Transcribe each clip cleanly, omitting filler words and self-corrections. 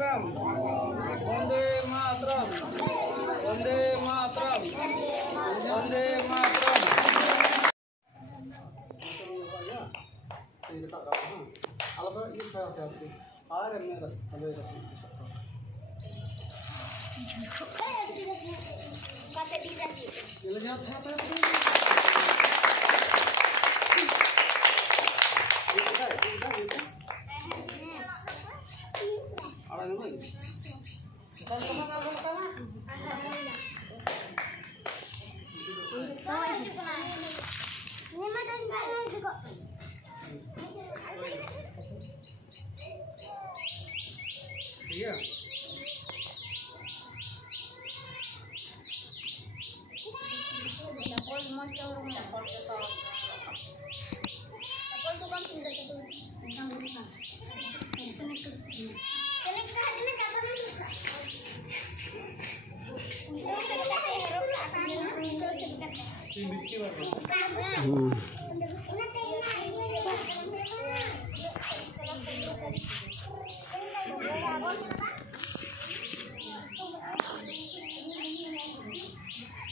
मातरम वंदे मातरम वंदे मातरम वंदे मातरम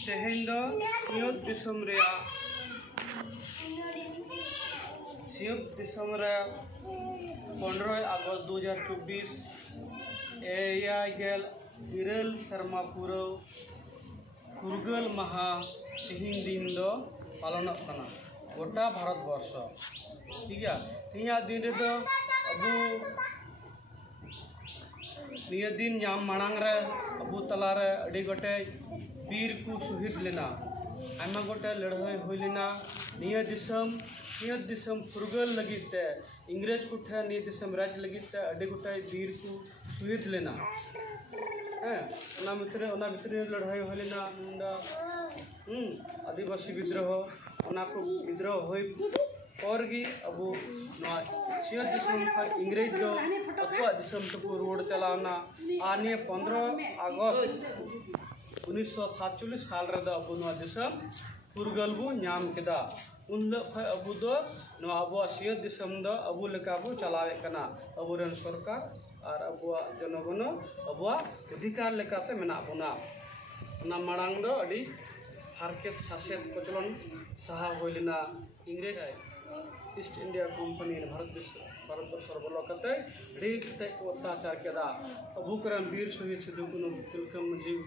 तेहें सियोत दिसम रे 15 अगस्त 2024 एयागेल इरल शर्मा पुरव फुरगल महा तेहिं दिन दो पालन कना गोटा भारत वर्ष ठीक है तिया दिन रे दो अबू निया दिन नाम मांग रे अबू तला रे अड़ी गोटे वीर को शहीद लेना आयमा गोटे लड़ाई हुई लेना निया दिसम फुरगल लगिते इंग्रेज को ठे निया दिसम राज लगिते अड़ी गोटे वीर को शहीद लेना भितरे लड़ाई हुई लेना आदिवासी विद्रोह को विद्रोह हुई और गी अबू सियोत दिसम इंग्रेज दो अकुआ दिसम तको रोड चलावना आने 15 अगस्त 1947 साल रे अबू दिसम फुरगल बो नाम केदा उन अबू दो अबू सियोत दिसम दो अबू लेका बो चलावे कना अबूरन सरकार और अबू जनगण अबू अधिकार लेकाते मेना बुना ना मांग दो अड़ी हारकेत सासेत कचलन सहा होइलेना इंग्रेज ईस्ट इंडिया कंपनी भारतवर्ष बोलो कते ढेर कते को अत्याचार केदा अबू करन वीर शहीद सिदु कुनु तिलकम जीव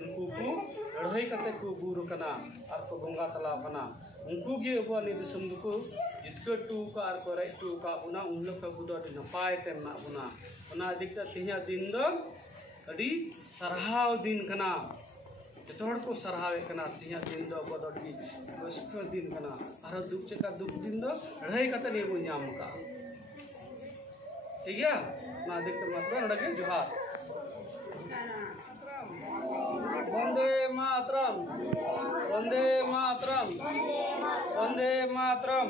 उनको को लड़ाई कते को बुरु कना और को बंगा तला कना उनको गे अबू नि दिसम दुको जितके टू का और को राइट टू का बुना उन लोग का बुदो अडी नपाय ते ना बुना ओना दिकता तिया दिन दो अडी सरहाव दिन कना जतोड़ को सरहावे कना तिया दिन दो अबू अडी रस्कर दिन कना और दुख चका दुख दिन दो लड़ाई कते नि बो नाम का ठीक है ना देखते मात्र लड़के जोहार वंदे मातरम वंदे मातरम वंदे मातरम